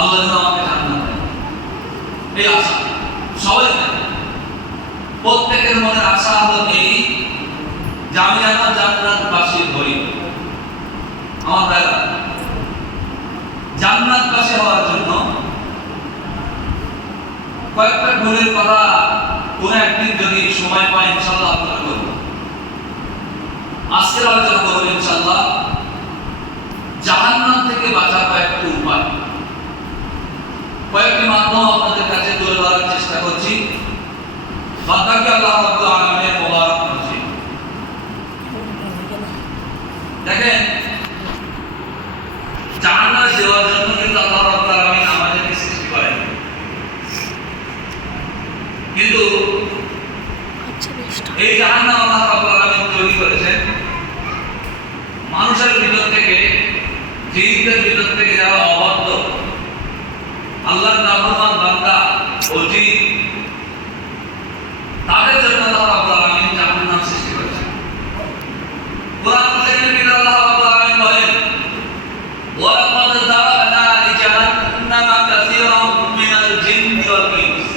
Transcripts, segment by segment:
আল্লাহ যেন আমাকে জান্নাত দেয়, এই আশা সবাই থাকে। প্রত্যেকের মনে আশা হলো এই যে আমি যেন জান্নাতবাসী হই। আমার ভাইরা, জান্নাতবাসী হওয়ার জন্য কয়েকটা গুণের কথা কোন একদিন যদি সময় পাই ইনশাআল্লাহ আলোচনা করব। আজকের আলোচনা করব ইনশাআল্লাহ জাহান্নাম থেকে বাঁচার কয়েকটি উপায়, কয়েকটি মাধ্যম আপনাদের কাছে তুলে ধরার চেষ্টা করছি। বান্দাকে আল্লাহ রাব্বুল আলামিনের মোবারক নসিব। দেখেন, জান্নাত দেওয়ার জন্য কিন্তু আল্লাহ রাব্বুল আলামিন আমাদেরকে সৃষ্টি করেন, কিন্তু এই জাহান্নাম আল্লাহ রাব্বুল আলামিন তৈরি করেছেন মানুষের ভিতর থেকে, জিনদের ভিতর থেকে যারা অবাধ্য, আল্লাহর নাফরমান বান্দা ও জিন, তাদের জন্য আল্লাহ রাব্বুল আলামিন জাহান্নাম সৃষ্টি করেছেন। কোরআন কারীমের ভিতরে আল্লাহ রাব্বুল আলামিন বলেন, ওয়া লাকাদ যারানা লিজাহান্নামা কাসীরাম মিনাল জিন্নি ওয়াল ইনস।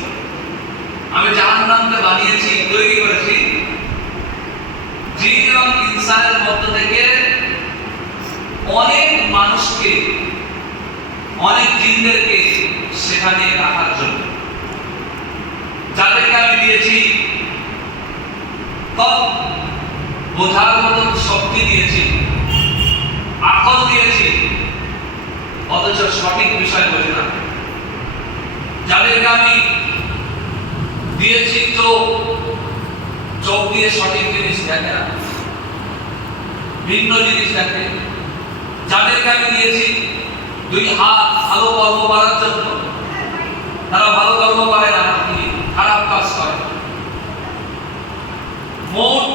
আমি জাহান্নামকে বানিয়েছি, তৈরি করেছি জিন এবং ইনসানের মধ্য থেকে অনেক মানুষকে, অনেক জিনদেরকে সেখানে রাখার জন্য, যাদেরকে আমি দিয়েছি কম বোঝার মতো শক্তি দিয়েছি, আকল দিয়েছি, অথচ সঠিক বিষয় বোঝে না। যাদেরকে আমি দিয়েছি চোখ দিয়ে সঠিক জিনিস দেখে না, ভিন্ন জিনিস দেখে। যাদেরকে আমি দিয়েছি দুই হাত ভালো কর্ম করার জন্য, তারা ভালো কর্ম করে না, খারাপ কাজ করে। মোট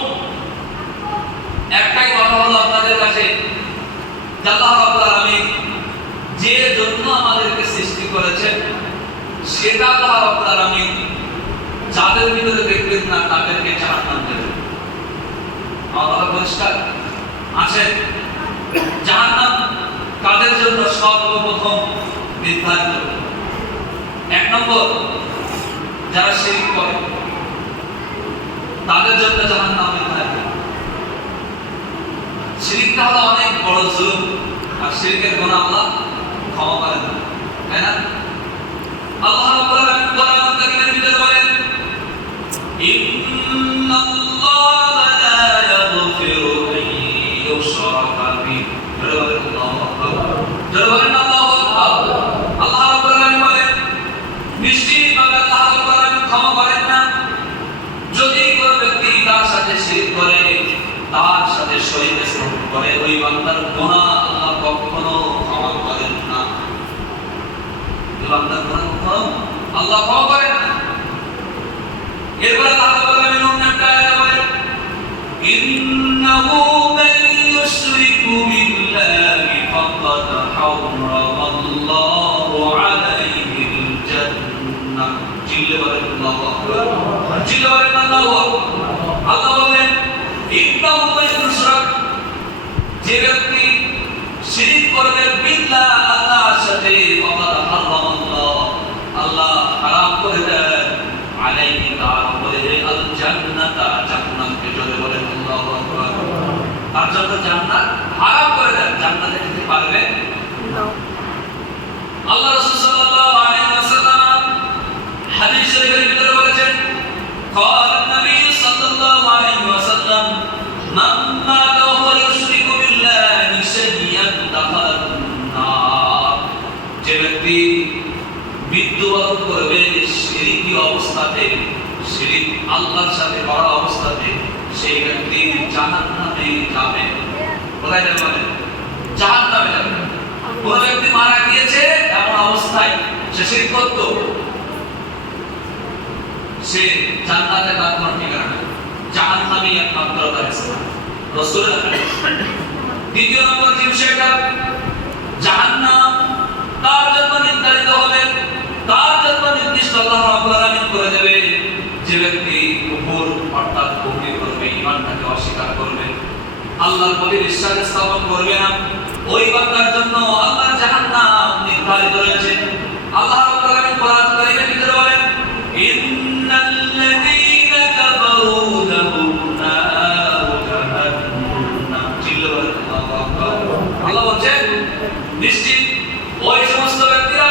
একটাই কথা হলো আপনাদের কাছে, আল্লাহ রাব্বুল আলামিন যে জন্য আমাদেরকে সৃষ্টি করেছেন সেটা আল্লাহ রাব্বুল আলামিন যাদের ভিতরে দেখবেন না তাদেরকে জাহান্নাম দেবেন। আল্লাহ পরিষ্কার আছে। জাহান্নাম কাদের জন্য সর্বপ্রথম নির্ধারিত? এক নম্বর, যারা শিরক করে তাদের জন্য জাহান্নাম নির্ধারিত। শিরকটা হলো অনেক বড় জুলুম, আর শিরকের গুনাহ আল্লাহ ক্ষমা করেন না, তাই না? আল্লাহ রাব্বুল আলামিন কোরআন কারীমের ভিতরে বলেন, ইন্নাল্লাহা লা ইয়াগফিরু আন ইউশরাকা বিহি। আল্লাহু আকবার। আল্লাহু আকবার। আল্লাহ রাব্বুল আলামিন বলেন, নিশ্চিতভাবে আল্লাহ রাব্বুল আলামিন ক্ষমা করেন না যদি কোনো ব্যক্তি তার সাথে শিরক করে, তার সাথে শরীক স্থাপন করে, ওই বান্দার গুনাহ আল্লাহ কখনো ক্ষমা করেন না। ওই বান্দার গুনাহ কখনো আল্লাহ ক্ষমা করেন না। এরপর আল্লাহ রাব্বুল আলামিন অন্য একটা আয়াতে বলেন, ইন্নাহু মান ইউশরিকু বিল্লাহি ফাকাদ হারামাল্লাহু আলাইহিল জান্নাহ। জিল্লে বলেন আল্লাহু আকবার। জিল্লে বলেন আল্লাহু আকবার। আল্লাহ বলেন, ইন্নাহু মান ইউশরিক, যে ব্যক্তি শিরক করবে বিল্লাহ, আল্লাহর সাথে, ফাকাদ হারামাল্লাহ, আল্লাহ হারাম করে দেন, আলাইহি তার উপরে আল জান্নাতা, জান্নাতকে জোরে বলেন আল্লাহু আকবার। তার জন্য জান্নাত হারাম করে দেন, জান্নাতে যেতে পারবে না। আল্লাহ রাসূল সাল্লাল্লাহু আলাইহি ওয়াসাল্লাম হাদিস শরীফের ভিতরে বলেছেন, ক্বালা নবী সাল্লাল্লাহু আলাইহি ওয়াসাল্লাম, মান মাতা ওয়া ইউশরিকু বিল্লাহি শাইআন দাখালান নার। যে ব্যক্তি মৃত্যুবরণ করবে শিরকি অবস্থাতে, শিরক আল্লাহর সাথে করা অবস্থাতে, সেই ব্যক্তি জাহান্নামে যাবে। কোথায় যাবে? মানে জাহান্নামে যাবে। কোন ব্যক্তি মারা গিয়েছে এমন অবস্থায় সে শিরক করত, সে জান্নাতে তার কোনো ঠিকানা নেই, জাহান্নামেই একমাত্র তার স্থান। রাসূলের হাদিস। দ্বিতীয় নম্বর যে বিষয়টা, জাহান্নাম তার জন্য নির্ধারিত হবে, তার জন্য নির্দিষ্ট আল্লাহ রাব্বুল আলামিন করে দেবে যে ব্যক্তি কুফর অর্থাৎ কুফরি করবে, ঈমানটাকে অস্বীকার করবে, আল্লাহর প্রতি বিশ্বাস স্থাপন করবে না, ওই বান্দার জন্য আল্লাহর জাহান্নাম নির্ধারিত রয়েছে। আল্লাহ রাব্বুল আলামিন কোরআন কারীমের ভিতরে বলেন ইন্নাল্লাযীনা কাফারু লাহুম নারু জাহান্নাম। আল্লাহু আকবার। আল্লাহ বলেন নিশ্চিত ওই সমস্ত ব্যক্তিরা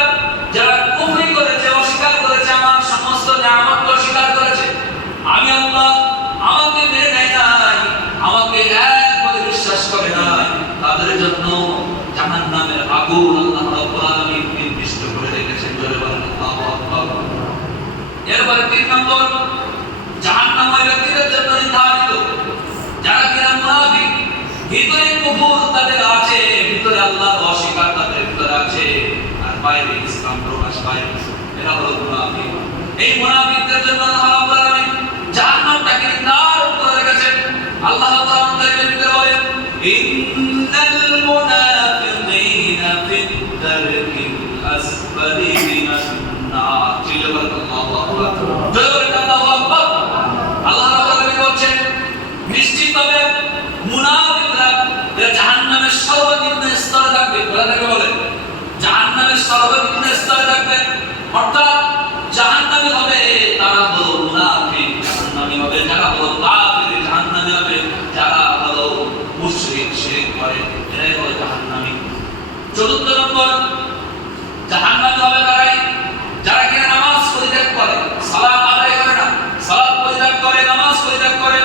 যারা কুফরি করেছে, অস্বীকার করেছে, আমার সমস্ত নিয়ামতকে অস্বীকার করেছে, আমি আল্লাহ আমাকে মেনে নেয় নাই, আমাকে এক বলে বিশ্বাস করে নাই, তাদের জন্য জাহান্নামের আগুন আল্লাহ রাব্বুল আলামিন নির্দিষ্ট করে রেখেছেন। জোরে বলেন আল্লাহু আকবার। এরপরে 3 নম্বর, জাহান্নাম ওই ব্যক্তিদের জন্য নির্ধারিত যারা কিনা মুনাফিক, ভিতরে কুফর তাদের আছে, ভিতরে আল্লাহর অস্বীকার তাদের ভিতরে আছে, আর বাইরে ইসলাম প্রকাশ পায়, এরা হলো মুনাফিক। এই মুনাফিকদের জন্য আল্লাহ রাব্বুল আলামিন জাহান্নামটাকে নির্ধারণ করে রেখেছেন। আল্লাহ তাআলা তাদের ভিতরে বলেন ইন্নাল মুনাফিকিনা ফিদ দারকিল আসফালি মিনান নার। আল্লাহু আকবার। আল্লাহু আকবার। আল্লাহ রাব্বুল আলামিন বলেন নিশ্চিতভাবে মুনাফিকরা এরা জাহান্নামের সর্বনিম্ন স্তরে থাকবে। কোরআনে বলে জাহান্নামের সর্বনিম্ন স্তরে থাকবে, অর্থাৎ জাহান্নামে হবে তারা হলো মুনাফিক, জাহান্নামে হবে যারা হলো কাফির, জাহান্নামে হবে যারা হলো মুশরিক, শিরক করে, এরাই হলো জাহান্নামী। 4 নম্বর, জাহান্নামে হবে তারাই যারা কিনা নামাজ পরিত্যাগ করে, সালাত আদায় করে না, সালাত পরিত্যাগ করে, নামাজ পরিত্যাগ করে।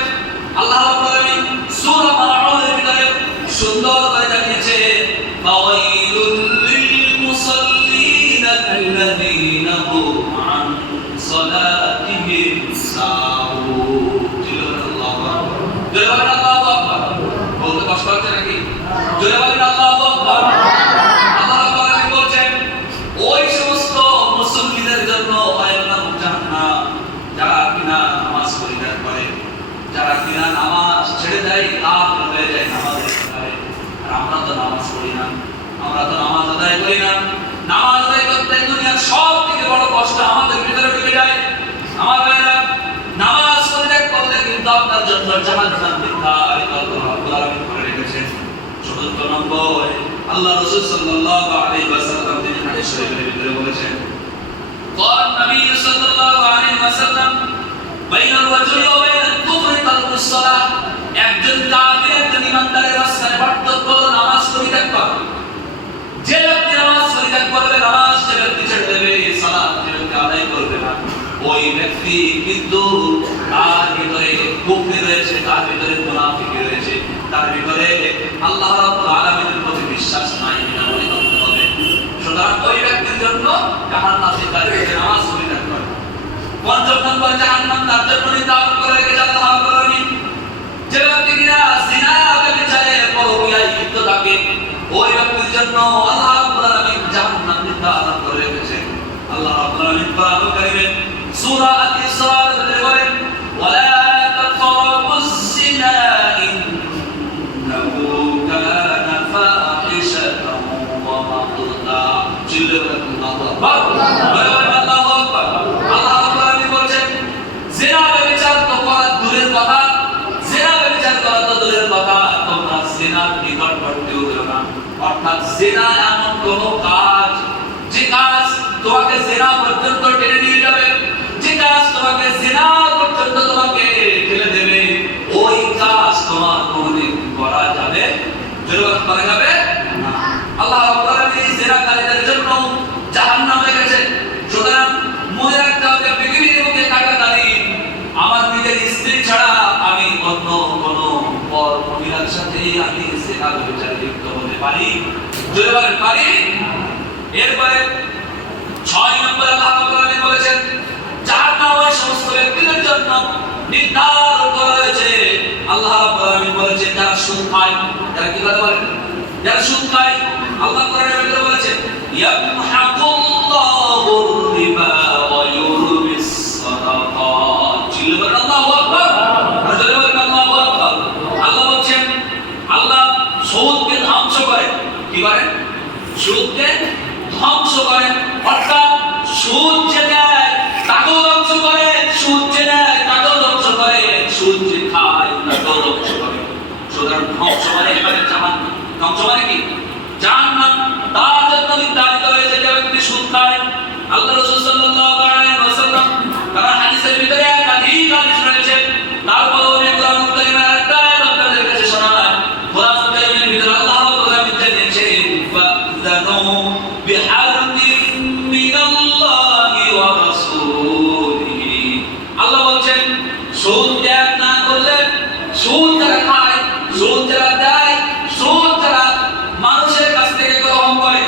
আল্লাহ রাব্বুল আলামিন সূরা মাউনের ভিতরে সুন্দর করে জানিয়েছে ফাওয়াইলুল লিল মুসাল্লিন আল্লাযীনা হুম আন সালাতিহিম সাহুন। আল্লাহু আকবার। জোরে বলেন আল্লাহু আকবার। বলতে কষ্ট হচ্ছে নাকি? জোরে বলেন আল্লাহু আকবার। আল্লাহ রাব্বুল আলামিন বলেন ওই সমস্ত মুসলিমদের জন্য ওয়াইলাম জাহান্নাম যারা কিনা নামাজ পরিত্যাগ করে, যারা কিনা নামাজ ছেড়ে দেয়, কাফের হয়ে যায় নামাজের ব্যাপারে। আর আমরা তো নামাজ পড়ি না, আমরা তো নামাজ আদায় করি না। নামাজ আদায় করতে দুনিয়ার সবথেকে বড় কষ্ট আমাদের ভিতরে ঢুকে যায়। আমার ভাইরা, নামাজ পরিত্যাগ করলে কিন্তু আপনার জন্য জাহান্নাম নির্ধারিত আল্লাহ রাব্বুল আলামিন করে রেখেছেন। 4 নম্বর, আল্লাহ রাসূল সাল্লাল্লাহু আলাইহি ওয়াসাল্লাম তিনি হাদিস শরীফের ভিতরে বলেছেন قال النبي صلى الله عليه وسلم بين الرجل وبين الكفر ترك الصلاة। একজন কাফির একজন ইমানদারের মাঝখানে পার্থক্য হলো নামাজ পরিত্যাগ করা। যে ব্যক্তি নামাজ পরিত্যাগ করবে, নামাজ যে ব্যক্তি ছেড়ে দেবে, সালাত যে ব্যক্তি আদায় করবে না, ওই ব্যক্তি কিন্তু তার ভিতরে কুফর রয়েছে, তার ভিতরে মুনাফিকি রয়েছে, তার ভিতরে আল্লাহ রাব্বুল আলামিনের প্রতি বিশ্বাস নাই, এটা বলে করতে হবে। সুতরাং ওই ব্যক্তির জন্য জাহান্নাম নির্ধারিত, নামাজ পরিত্যাগ করে। 5 নম্বর, জাহান্নাম তার জন্য নির্ধারণ করে রেখেছে আল্লাহ রাব্বুল আলামিন যে ব্যক্তি কিনা জিনা ব্যভিচারে পরকীয়ায় লিপ্ত থাকে, ওই ব্যক্তির জন্য আল্লাহ রাব্বুল আলামিন জাহান্নাম নির্ধারণ করে রেখেছেন। আল্লাহ রাব্বুল আলামিন কোরআন কারীমে সূরা আল-ইসরার ভিতরে বলেন ওয়ালা তাকরাবুজ জিনা ইন্নাহু কানা ফাহিশাতান ওয়া মাকতা। আল্লাহু আকবার। আল্লাহু আকবার। আল্লাহ রাব্বুল আলামিন বলেন জিনা ব্যভিচার তো করা দূরের কথা, জিনা ব্যভিচার করা তো দূরের কথা, তোমরা জিনার নিকটবর্তী হও না। অর্থাৎ জিনা এমন কোন কাজ যে কাজ তোমাকে জিনা পর্যন্ত টেনে নিয়ে যাবে, যে কাজ তোমাকে জিনা পর্যন্ত তোমাকে ঠেলে দেবে, ওই কাজ তোমার কোনদিন করা যাবে, জোরে করা যাবে না। আল্লাহ রাব্বুল আলামিন জিনাকারীদের জন্য জাহান্নাম রেখেছেন। সুতরাং মনে রাখতে হবে পৃথিবীর বুকে থাকাকালীন আমার নিজের স্ত্রী ছাড়া আমি অন্য কোনো পর মহিলার সাথে আমি জিনা ব্যভিচারে লিপ্ত হতে পারি, জোরে বলেন পারি। এরপরে 6 নম্বর, আল্লাহ রাব্বুল আলামিন বলেছেন জাহান্নাম ওই সমস্ত ব্যক্তিদের জন্য নির্ধারণ করা হয়েছে। আল্লাহ রাব্বুল আলামিন বলেছেন যারা সুদ খায়, যারা কি কথা বলেন, যারা সুদ খায়। আল্লাহ কোরআনের ভিতরে বলেছেন ইয়ামহাকুল্লাহু রিবা ওয়া ইউরবিস সাদাকাত। চিল্লাবেন আল্লাহু আকবার। জোরে বলেন আল্লাহু আকবার। আল্লাহ বলেন আল্লাহ সুদকে ধ্বংস করেন। কি করেন? সুদকে ধ্বংস করেন। অর্থাৎ সুদ যে দেয় তাকেও ধ্বংস করে, সুদ যে দেয় তাকেও ধ্বংস করে, সুদ যে খায় তাকেও ধ্বংস করে। সুতরাং ধ্বংস মানে এখানে জাহান্নাম। ধ্বংস মানে কি? জাহান্নাম তার জন্য নির্ধারিত হয়েছে। যে ব্যক্তি সুদ খায় বিহারদিন মিনাল্লাহি ওয়া রাসূলিহি। আল্লাহ বলছেন সুদ ত্যাগ না করলে, সুদ যারা খায়, সুদ যারা দেয়, সুদ যারা মানুষের কাছ থেকে গ্রহণ করে,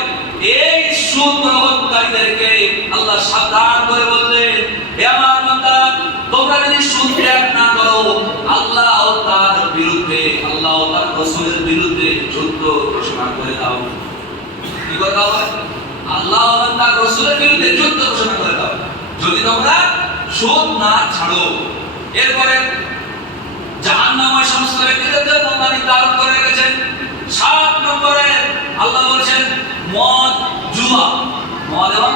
এই সুদ গ্রহণকারীদেরকে আল্লাহ সাবধান করে বললেন, হে আমার বান্দা, তোমরা যদি সুদ ত্যাগ না করো, আল্লাহ ও তার বিরুদ্ধে, আল্লাহ ও তার রাসূলের বিরুদ্ধে যুদ্ধ ঘোষণা করে দাও। কি করে দাও? আল্লাহ ও তার রাসূলের বিরুদ্ধে যুদ্ধ ঘোষণা করে দাও যদি তোমরা সুদ না ছাড়ো। এরপরে জাহান্নামের সমস্ত ব্যক্তিদের জন্য আল্লাহ নির্ধারণ করে রেখেছেন। 7 নম্বরে আল্লাহ বলেছেন মদ, জুয়া, মদ এবং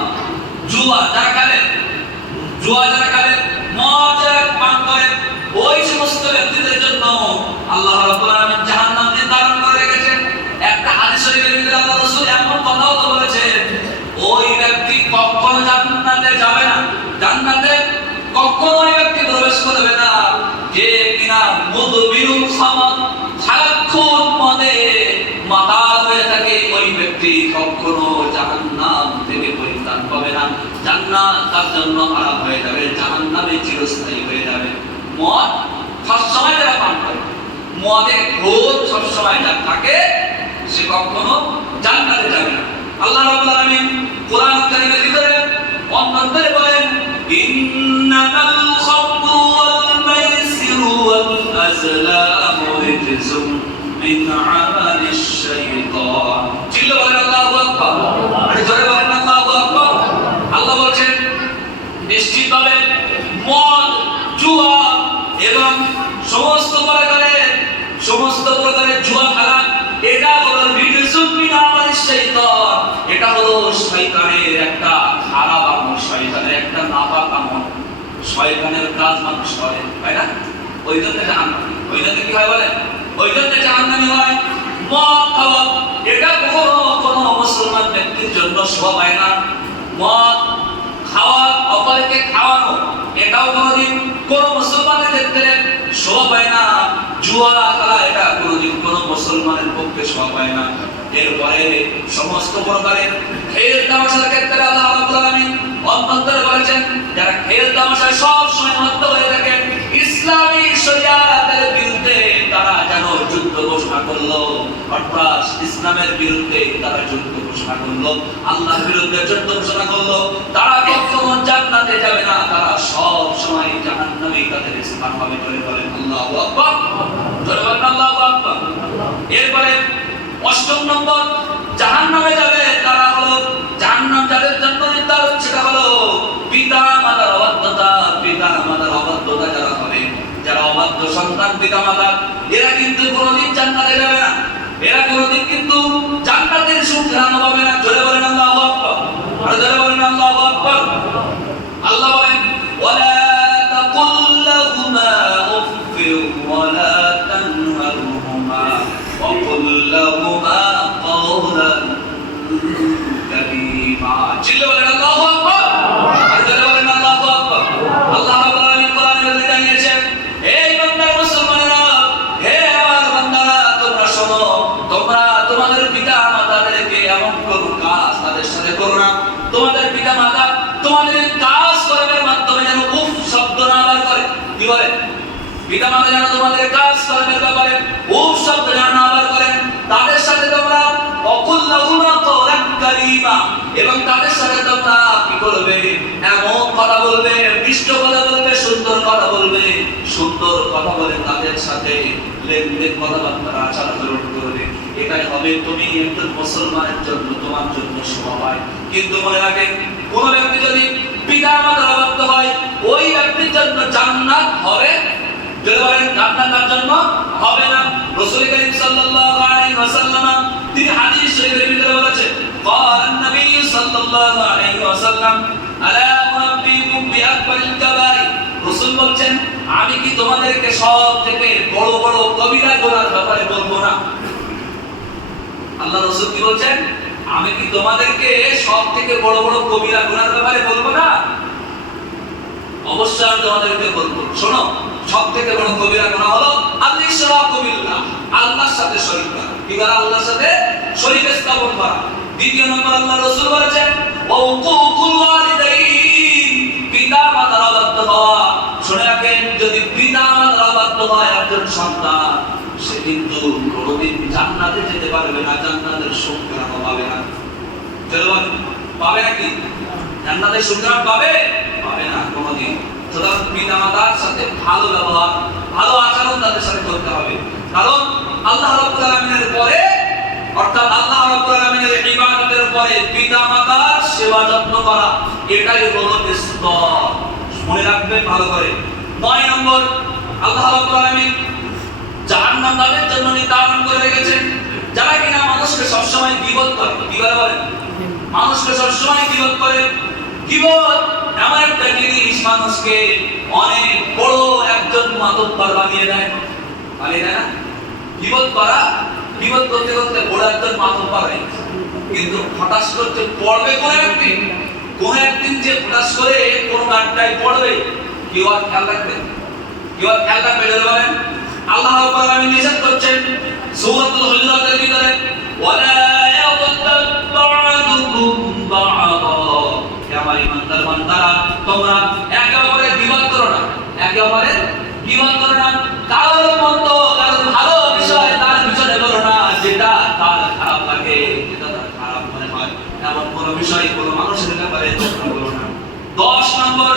জুয়া যারা খেলে, জুয়া যারা খেলে, মদ যারা পান করে, ওই সমস্ত ব্যক্তিদের জন্য আল্লাহ রাব্বুল আলামিন জাহান্নাম নির্ধারণ করে রেখেছেন। একটা হাদিস শরীফের ভিতরে আল্লাহ রাসূল এমন কথাও তো বলেছেন, ওই ব্যক্তি কখনো জান্নাতে যাবে না, জান্নাতে কখনো ওই ব্যক্তি প্রবেশ করবে না যে কিনা মুদবিরুল খামার, সারাক্ষণ মদে মাতাল হয়ে থাকে। ওই ব্যক্তি কখনো জাহান্নাম থেকে পরিত্রাণ পাবে না, জান্নাত তার জন্য হারাম হয়ে যাবে, জাহান্নামে চিরস্থায়ী হয়ে যাবে। মদ সবসময় যারা পান করে, মদের ঘোর সবসময় যার থাকে, সে কখনো জান্নাতে যাবে না। আল্লাহ রাব্বুল আলামিন কোরআন কারীমের ভিতরে অন্তরে বলেন, ইন্নামাল খামরু ওয়াল মাইসিরু ওয়াল আজলামু রিজসুম মিন আমালিশ শাইতান। চিল্লা বলেন আল্লাহু আকবার, আরে জোরে বলেন আল্লাহু আকবার। আল্লাহ বলেন নিশ্চিতভাবে মদ, জুয়া এবং সমস্ত প্রকারের জুয়া খেলা, এটা হলো রিজসুম মিন আমালিশ শাইতান, এটা হলো শয়তানের একটা খারাপ আমল, শয়তানের একটা নাপাক আমল। শয়তানের কাজ মানুষ করে, তাই না? ওই জন্য জাহান্নামী, ওই জন্য কি হয় বলেন, ওই জন্য জাহান্নামী হয়। মদ খাওয়া এটা কোনো মুসলমান ব্যক্তির জন্য শোভা পায় না। মদ খাওয়া, অপরকে খাওয়ানো, এটাও কোনোদিন কোনো মুসলমানের ক্ষেত্রে শোভা পায় না। জুয়া খেলা এটা কোনোদিন কোনো মুসলমানের পক্ষে শোভা পায় না। এরপরে সমস্ত প্রকারের খেল তামাশার ক্ষেত্রে আল্লাহ রাব্বুল আলামিন অন্তরে বলেছেন, যারা খেল তামাশায় সব সময় মত্ত হয়ে থাকে, ইসলামী শরিয়াতের বিরুদ্ধে তারা যেন যুদ্ধ ঘোষণা করলো, অর্থাৎ ইসলামের বিরুদ্ধে তারা যুদ্ধ ঘোষণা করলো, আল্লাহর বিরুদ্ধে যুদ্ধ ঘোষণা করলো, তারা কখনো জান্নাতে যাবে না, তারা সব সময় জাহান্নামে তাদের স্থান হবে। বলেন আল্লাহু আকবার, জোরে বলেন আল্লাহু আকবার। এরপরে 8 নম্বর জাহান্নামে যাবে তারা হলো, জাহান্নাম যাদের জন্য নির্ধারণ, সেটা হলো পিতা মাতার অবাধ্যতা। পিতা মাতার অবাধ্যতা যারা করে, যারা অবাধ্য সন্তান পিতা মাতার, এরা কিন্তু কোনোদিন জান্নাতে যাবে না, এরা কোনোদিন কিন্তু জান্নাতের সুখ গ্রহণ পাবে না। জোরে বলেন আল্লাহু আকবার, আর জোরে বলেন আল্লাহু আকবার। আল্লাহ বলেন, ওয়ালা তাকুল লাহুমা উফফির ওয়ালা তানহারহুমা ওয়া কুল লাহুমা কাওলান কারীমা। চিল্লা বলেন আল্লাহু আকবার, আর জোরে বলেন আল্লাহু আকবার। আল্লাহ রাব্বুল আলামিন কোরআনে জানিয়েছেন, হে বান্দা মুসলমানেরা, হে আমার বান্দারা, তোমরা শোনো, তোমরা তোমাদের পিতা মাতাদেরকে এমন কোনো কাজ তাদের সাথে করো না, তোমাদের পিতা মাতা তোমাদের কাজ করার মাধ্যমে যেন উফ শব্দ না বার করে। কি বলে? পিতা মাতা যেন তোমাদের কাজ করার ব্যাপারে উফ শব্দ যেন না বার করেন, তাদের সাথে তোমরা অকুল লাহুমা কাওলান কারীমা, এবং তাদের সাথে তোমরা কি করবে? এমন কথা বলবে, মিষ্ট কথা বলবে, সুন্দর কথা বলবে, সুন্দর কথা বলে তাদের সাথে লেনদেন কথাবার্তা আচার আচরণ করবে। এটাই হবে তুমি একজন মুসলমানের জন্য, তোমার জন্য শোভা পায়। কিন্তু মনে রাখেন, কোন ব্যক্তি যদি পিতা মাতার অবাধ্য হয়, ওই ব্যক্তির জন্য জান্নাত হবে, যদি বলেন জান্নাত তার জন্য হবে না। রাসূল করিম সাল্লাল্লাহু আলাইহি ওয়াসাল্লাম তিনি হাদিস শরীফের ভিতরে বলেছেন, ক্বালান নবী সাল্লাল্লাহু আলাইহি ওয়াসাল্লাম, আলা উনাব্বিকুম বিআকবারিল কাবাইর। রাসূল বলেন, আমি কি তোমাদেরকে সব থেকে বড় বড় কবিরা গুনার ব্যাপারে বলবো না? আল্লাহ রাসূল কি বলেন, আমি কি তোমাদেরকে সব থেকে বড় বড় কবিরা গুনার ব্যাপারে বলবো না? অবশ্যই আমি তোমাদেরকে বলবো। শোনো, সবথেকে বড় কবিরা গুনাহ হলো আল-ইশরাকু বিল্লাহ, আল্লাহর সাথে শরীক করা। কি করা? আল্লাহর সাথে শরীক স্থাপন করা। দ্বিতীয় নম্বর আল্লাহর রাসূল জান্নাতে যেতে পারবে না, জান্নাতের সুগ্রাণ পাবে না। চলুন, পাবে নাকি? জান্নাতের সুগ্রাণ পাবে? পাবে না কোনোদিন। সুতরাং পিতামাতার সাথে ভালো ব্যবহার, ভালো আচরণ তাদের সাথে করতে হবে। কারণ আল্লাহ রাব্বুল আলামিনের পরে, অর্থাৎ আল্লাহ রাব্বুল আলামিনের ইবাদতের পরে পিতামাতার সেবা যত্ন করা, এটাই হলো স্তর। মনে রাখবেন ভালো করে। 9 নম্বর, আল্লাহ রাব্বুল আলামিন জাহান্নাম তাদের জন্য নির্ধারণ করে রেখেছেন যারা কিনা মানুষকে সবসময় গীবত করে। কি করে বলেন? মানুষকে সবসময় গীবত করে। গীবত এমন একটা জিনিস, মানুষকে অনেক বড় একজন মাতব্বর বানিয়ে দেয়। বানিয়ে দেয় না? গীবত করা, গীবত করতে করতে বড় একজন মাতব্বর হয়। কিন্তু হঠাৎ করতে পড়বে কোন একদিন যে হঠাৎ করে কোন গানটাই পড়বে, কেউ আর খেয়াল রাখবে? কেউ আর খেয়াল রাখবে? বলেন। আল্লাহ রাব্বুল আলামিন নিষেধ করছেন সূরাতুল হুজুরাতের ভিতরে, ওয়ালা ইয়াগতাব বা'দুকুম বা'দা, হে আমার ঈমানদার বান্দারা, তোমরা একে অপরের গীবত করো না, একে অপরের গীবত করো না। কারোর মন্দ, কারোর ভালো বিষয় তার পিছনে বলো না, যেটা তার খারাপ লাগে, যেটা তার খারাপ মনে হয়, এমন কোনো বিষয় কোনো মানুষের ব্যাপারে তোমরা বলো না। 10 নম্বর,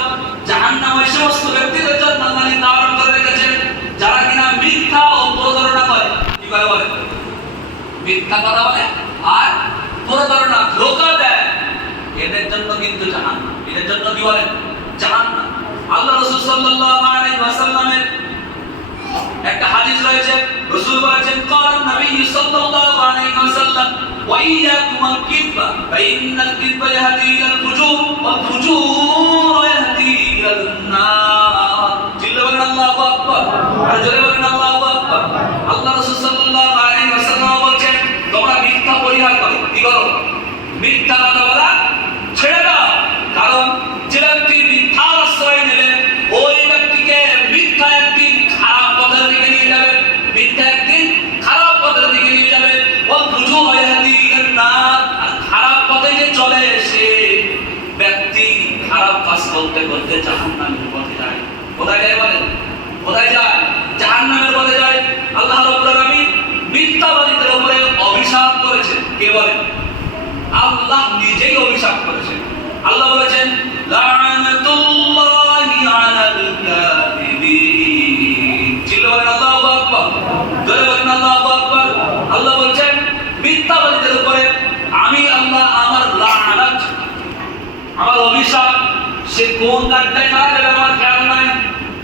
জাহান্নাম ওই সমস্ত ব্যক্তিদের জন্য আল্লাহ নির্ধারণ করে রেখেছেন যারা কিনা মিথ্যা ও প্রতারণা করে। কি করে বলে? মিথ্যা কথা বলে আর প্রতারণা, ধোঁকা দেয়। এদের জন্য কিন্তু জাহান্নাম। এদের জন্য কি বলেন? জাহান্নাম। আল্লাহ রাসূল সাল্লাল্লাহু আলাইহি ওয়াসাল্লামের একটা হাদিস রয়েছে, রাসূল বলেছেন, قال النبي صلى الله عليه وسلم وإياكم الكذب فإن الكذب يهدي إلى الفجور والفجور يهدي إلى النار। চিল্লা বলেন আল্লাহু আকবার, আর জোরে বলেন আল্লাহু আকবার। আল্লাহ রাসূল সাল্লাল্লাহু আলাইহি ওয়াসাল্লাম বলেন, তোমরা মিথ্যা পরিহার করো। কি করো? মিথ্যা কথা বলা ছেড়ে দাও। কারণ যে ব্যক্তি মিথ্যার আশ্রয় নেবে, ওই ব্যক্তিকে মিথ্যা একদিন খারাপ পথের দিকে নিয়ে যাবে, মিথ্যা একদিন খারাপ পথের দিকে নিয়ে যাবে। ওই ফুজুর ইয়াহদি ইলান নার, আর খারাপ পথে যে চলে সে ব্যক্তি খারাপ কাজ করতে করতে জাহান্নামের পথে যায়। কোথায় যায় বলেন? কোথায় যায়? জাহান্নামের পথে যায়। আল্লাহ রাব্বুল আলামিন মিথ্যাবাদীদের উপরে অভিশাপ করেছেন। কে বলেন? আল্লাহ নিজেই অভিশাপ করেছেন। আল্লাহ বলেছেন, লা'নাতুল্লাহি আলাল কাযিবিন। চিল্লা বলেন আল্লাহু আকবার, জোরে বলেন আল্লাহু আকবার। আল্লাহ বলেছেন মিথ্যাবাদীদের উপরে আমি আল্লাহ আমার লা'নাত, আমার অভিশাপ। সে কোন কাজটায় মারা যাবে আমার খেয়াল নাই।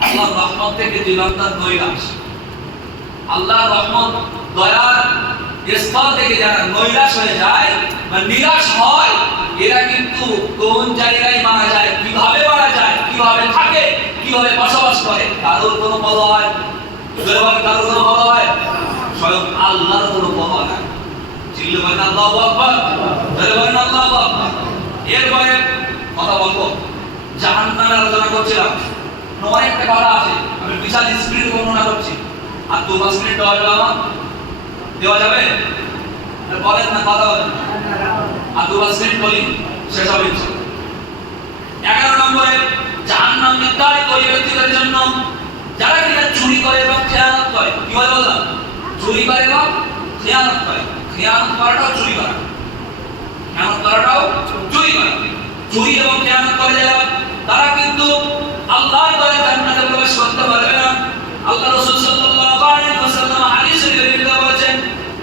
আল্লাহর রহমত থেকে জীবনটা নৈরাশ, আল্লাহর রহমত দয়ার স্তর থেকে যারা নৈরাশ হয়ে যায় বা নিরাশ হয়, এরা কিন্তু কোন জায়গায় মারা যায়, কিভাবে মারা যায়, কিভাবে থাকে, কিভাবে বসবাস করে, কারোর কোনো পরোয়া হয়? কারোর কোনো পরোয়া হয়? স্বয়ং আল্লাহর কোনো পরোয়া নাই। চিল্লা বলেন আল্লাহু আকবার, জোরে বলেন আল্লাহু আকবার। এরপরে কথা বলবো, জাহান্নামের আলোচনা করছিলাম। অনেকটা কথা আছে, আমি বিশাল স্পিড বর্ণনা করছি। আর 2-5 মিনিট দেওয়া যাবে? বলেন না, কথা বলেন। আর 2-5 মিনিট বলি, শেষ হবে ইনশাআল্লাহ। 11 নম্বরে, জাহান্নাম নির্ধারিত ওই ব্যক্তিদের জন্য যারা কিনা চুরি করে এবং খেয়ানত করে। কি বলে বললাম? চুরি করে এবং খেয়ানত করে। খেয়ানত করাটাও চুরি করা, খেয়ানত করাটাও চুরি করা। চুরি এবং খেয়ানত করে যারা, তারা কিন্তু আল্লাহর দয়ায় জান্নাতে প্রবেশ করতে পারবে না। আল্লাহ রাসূল সাল্লাল্লাহু আলাইহি ওয়াসাল্লাম হাদিসে বিবৃত করেছেন,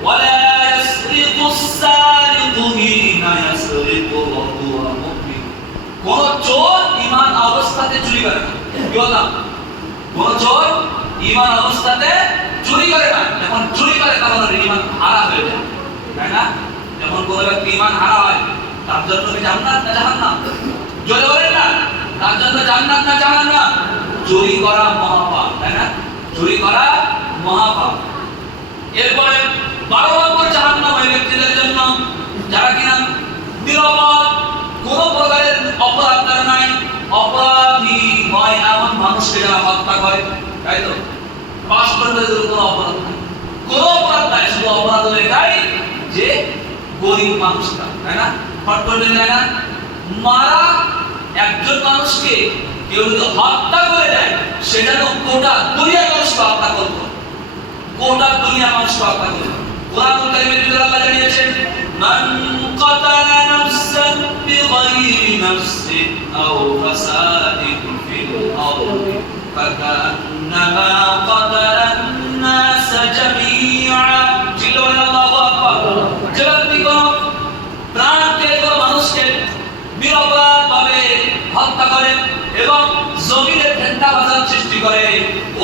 ওয়ালা ইয়াসরিকুস সারিকু হিনা ইয়াসরিকু ওয়া হুয়া মুমিন। কোন চোর ঈমান অবস্থাতে চুরি করে না। কি বললাম? কোন চোর ঈমান অবস্থাতে চুরি করে না। যখন চুরি করে তখন ওর ঈমান হারা হয়ে যায়, তাই না? যখন কোন ব্যক্তি ঈমান হারা হয়, তার জন্য কি জান্নাত না জাহান্নাম? জোরে বলেন না, তার জন্য জান্নাত না জাহান্নাম? চুরি করা মহাপাপ, তাই না? চুরি করা মহাপাপ। এরপরে 12 নম্বর জাহান্নাম ওই ব্যক্তিদের জন্য যারা কিনা নিরপরাধ, কোন প্রকারের অপরাধ তার নাই, অপরাধী নয় এমন মানুষকে যারা হত্যা করে, তাই তো? পাশ করতে কোনো অপরাধ নাই, কোনো অপরাধ নাই, শুধু অপরাধ হলো এটাই যে গরিব মানুষটা, তাই না? হট করে যায় না? মারা একজন মানুষকে কেউ যদি হত্যা করে দেয়, সেটা তো গোটা দুনিয়া মানুষকে হত্যা করতো, গোটা দুনিয়া মানুষকে হত্যা করতো। কোরআনুল কারীমের ভিতরে আল্লাহ জানিয়েছেন মান কাতালা নাফসান বিগাইরি নাফসিন আও ফাসাদিন ফিল আরদি ফাকান্নামা কাতালান নাস জামিআ। চিল্লাবেন আল্লাহু আকবার। যে ব্যক্তি কোনো প্রাণকে কোনো মানুষকে নিরপরাধভাবে হত্যা করে এবং জমিনে ফিতনা ফাসাদ সৃষ্টি করে,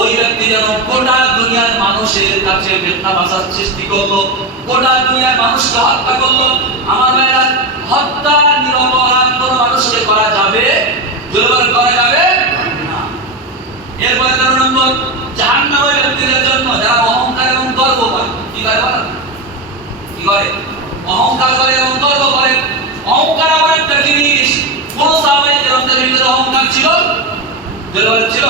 ওই ব্যক্তি যেন গোটা দুনিয়ার মানুষের কাছে ফিতনা ফাসাদ সৃষ্টি করলো, গোটা দুনিয়ার মানুষকে হত্যা করলো। আমার ভাইরা, হত্যা নিরপরাধ কোনো মানুষকে করা যাবে, জুলুম করা যাবে না। এরপরে 13 নম্বর, জাহান্নামের ব্যক্তিদের জন্য যারা অহংকার এবং গর্ব করে। কি করে বলেন? কি করে? অহংকার করে এবং গর্ব করে। অহংকার এমন একটা জিনিস, কোন সাহাবায়ে কেরামদের ভিতরে অহংকার ছিল? জলওয়ার ছিল?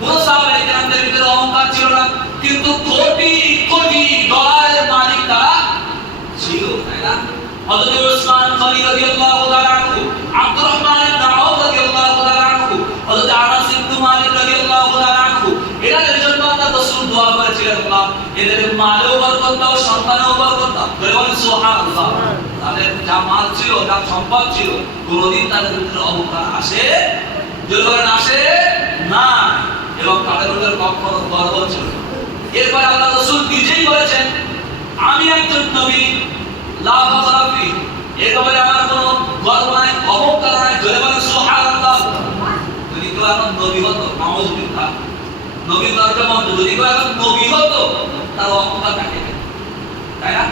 কোন সাহাবায়ে কেরামদের ভিতরে অহংকার ছিল না, কিন্তু কোটি কোটি ডলারের মালিক তারা ছিল, তাই না? হযরত উসমান গনি রাদিয়াল্লাহু তাআলা আনহু, আব্দুর রহমান ইবনে আউফ রাদিয়াল্লাহু তাআলা আনহু, হযরত আনাস ইবনে মালিক রাদিয়াল্লাহু তাআলা আনহু, এদের জন্য আল্লাহ রাসূল দোয়া করেছিলেন, আল্লাহ এদের মালেও বরকত দাও, সন্তানেও বরকত দাও। বলেন সুবহানাল্লাহ। তাদের যা মাল ছিল, যা সম্পদ ছিল, কোনদিন তাদের ভিতরে অহংকার আসে? জলওয়ার আসে না, এবং তাদের ভিতরে কখনো গর্ব ছিল না। এরপর আল্লাহ রাসূল নিজেই বলেছেন, আমি একজন নবী, লা ফাখরা ফি, এর ব্যাপারে আমার কোনো গর্ব নাই, অহংকার নাই। জোরে বলেন সুবহানাল্লাহ। যদি কেউ এখন নবী হতো, নাউযুবিল্লাহ, নবীর দরজা বন্ধ, যদি কেউ এখন নবী হতো, তার অহংকার কাটে গেল, তাই না?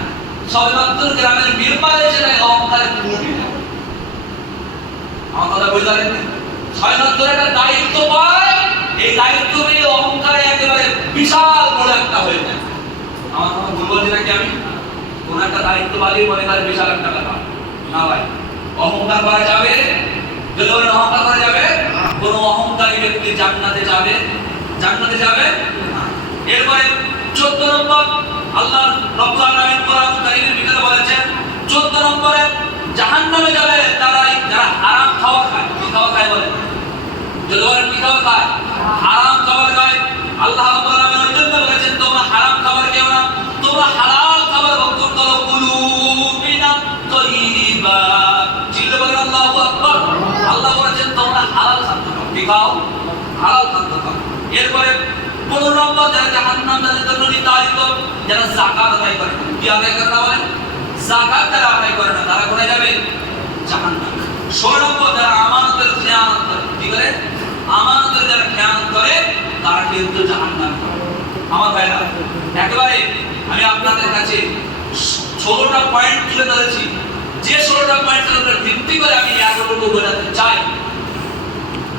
সবে মাত্র গ্রামের মেম্বার এসে তাই অহংকারে পূর্ণ। আমার কথা বুঝতে পারেন? ছয় মাত্র একটা দায়িত্ব পায়, এই দায়িত্ব পেয়ে অহংকারে একেবারে বিশাল বড় একটা হয়ে যায়। আমার কথা ভুল বলছি নাকি আমি? কোন একটা দায়িত্ব পালিয়ে মনে করে বিশাল একটা ব্যাপার না ভাই। অহংকার করা যাবে? যদি বলেন অহংকার করা যাবে? কোন অহংকারী ব্যক্তি জান্নাতে যাবে? জান্নাতে যাবে না। এরপরে 14 নম্বর, আল্লাহ রাব্বুল আলামিন কোরআন কারীমের ভিতরে বলেছেন 14 নম্বরে জাহান্নামে যাবে তারাই যারা হারাম খাবার খায়। কি খাবার খায় বলেন? যদি বলেন কি খাবার খায়? হারাম খাবার খায়। আল্লাহ রাব্বুল আলামিন ওই জন্য বলেছেন তোমরা হারাম খাবার খেও না, তোমরা হালাল খাবার ভক্ষণ করো। কুলু মিনাত তাইয়িবাত। চিল্লে বলেন আল্লাহু আকবার। আল্লাহ বলেছেন তোমরা হালাল খাদ্য খাও। কি খাও? হালাল খাদ্য খাও। এরপরে 15 নম্বর, যারা জাহান্নাম তাদের জন্য নির্ধারিত, যারা যাকাত আদায় করে না। কি আদায় করে না বলেন? যাকাত যারা আদায় করে না, তারা কোথায় যাবে? জাহান্নাম। 16 নম্বর, যারা আমানতের খেয়ানত করে। কি করে? আমানতের যারা খেয়ানত করে, তারা কিন্তু জাহান্নামে যাবে। আমার ভাইরা, একেবারে আমি আপনাদের কাছে 16টা পয়েন্ট তুলে ধরেছি, যে 16টা পয়েন্টের উপর ভিত্তি করে আমি এতটুকু বোঝাতে চাই,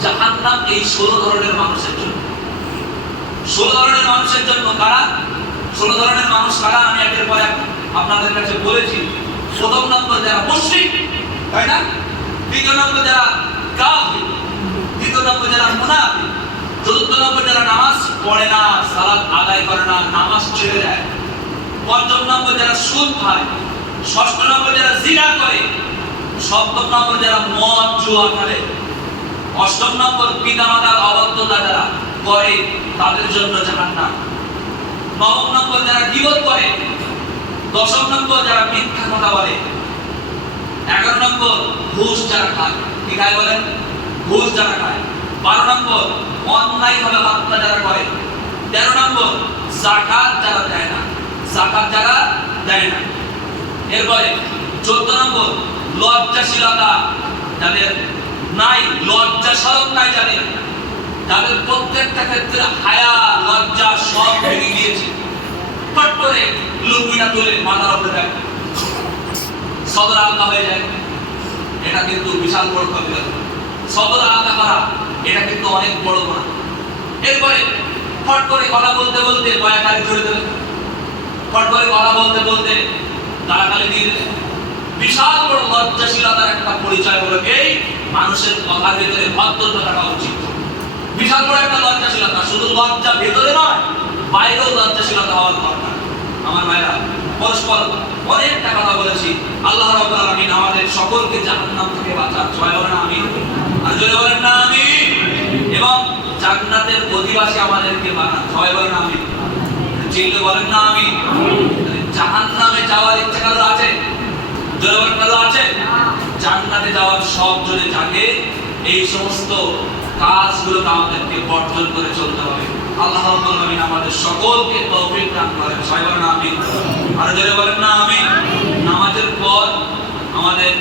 জাহান্নাম এই 16 ধরনের মানুষের জন্য। 16 ধরনের মানুষের জন্য। কারা 16 ধরনের মানুষ? কারা আমি একের পর এক আপনাদের কাছে বলেছি। প্রথম নম্বর যারা মুশরিক, তাই না? দ্বিতীয় নম্বর যারা কাফির, তৃতীয় নম্বর যারা মুনাফিক, চতুর্থ নম্বর যারা নামাজ পড়ে না, সালাত আদায় করে না, নামাজ ছেড়ে দেয়, পঞ্চম নম্বর যারা সুদ খায়, ষষ্ঠ নম্বর যারা জিনা করে, সপ্তম নম্বর যারা মদ জুয়া খেলে, অষ্টম নম্বর পিতামাতার অবাধ্যতা যারা করে, তাদের জন্য জাহান্নাম। নবম নম্বর যারা গীবত করে, দশম নম্বর যারা মিথ্যা কথা বলে, 11 নম্বর ঘুষ যারা খায়। কি খায় বলেন? ঘুষ যারা খায়। 12 নম্বর অন্যায়ভাবে হত্যা যারা করে। 13 নম্বর যাকাত যারা দেয় না, যাকাত যারা দেয় না। এরপরে 14 নম্বর লজ্জাশীলতা যাদের নাই, লজ্জা শরম নাই যাদের, তাদের প্রত্যেকটা ক্ষেত্রে হায়া লজ্জা সব ভেঙে গিয়েছে। ফট করে লুঙ্গিটা তুলে মাথার উপরে দেয়, সদর আলগা হয়ে যায়। এটা কিন্তু বিশাল বড় কবিরা। সদর আলগা করা এটা কিন্তু অনেক বড় গুনাহ। এরপরে ফট করে কথা বলতে বলতে বয়াকারে জড়িয়ে দেবে, ফট করে কথা বলতে বলতে গালাগালি দিয়ে দেবে। বিশাল বড় লজ্জাশীলতার একটা পরিচয় হলো এই মানুষের কথার ভেতরে ভদ্রতা থাকা উচিত। বিশাল বড় একটা লজ্জাশীলতা, শুধু লজ্জা ভেতরে নয়, বাইরেও লজ্জাশীলতা হওয়ার দরকার। আমার ভাইরা, পরস্পর অনেকটা কথা বলেছি। আল্লাহ রাব্বুল আলামিন আমাদের সকলকে জাহান্নাম থেকে বাঁচান। সবাই বলেন আমিন। আর জোরে বলেন না আমিন। এবং জান্নাতের অধিবাসী আমাদেরকে বানান। সবাই বলেন আমিন। চিল্লে বলেন না আমিন। জাহান্নামে যাওয়ার ইচ্ছা কারো আছে? জোরে বলেন কারো আছে? জান্নাতে যাওয়ার সব জোরে জাগে। এই সমস্ত কাজগুলোকে আমাদেরকে বর্জন করে চলতে হবে। আল্লাহ রাব্বুল আলামিন আমাদের সকলকে তৌফিক দান করেন। সবাই বলেন আমিন। আর জোরে বলেন না আমিন। নামাজের পর আমাদের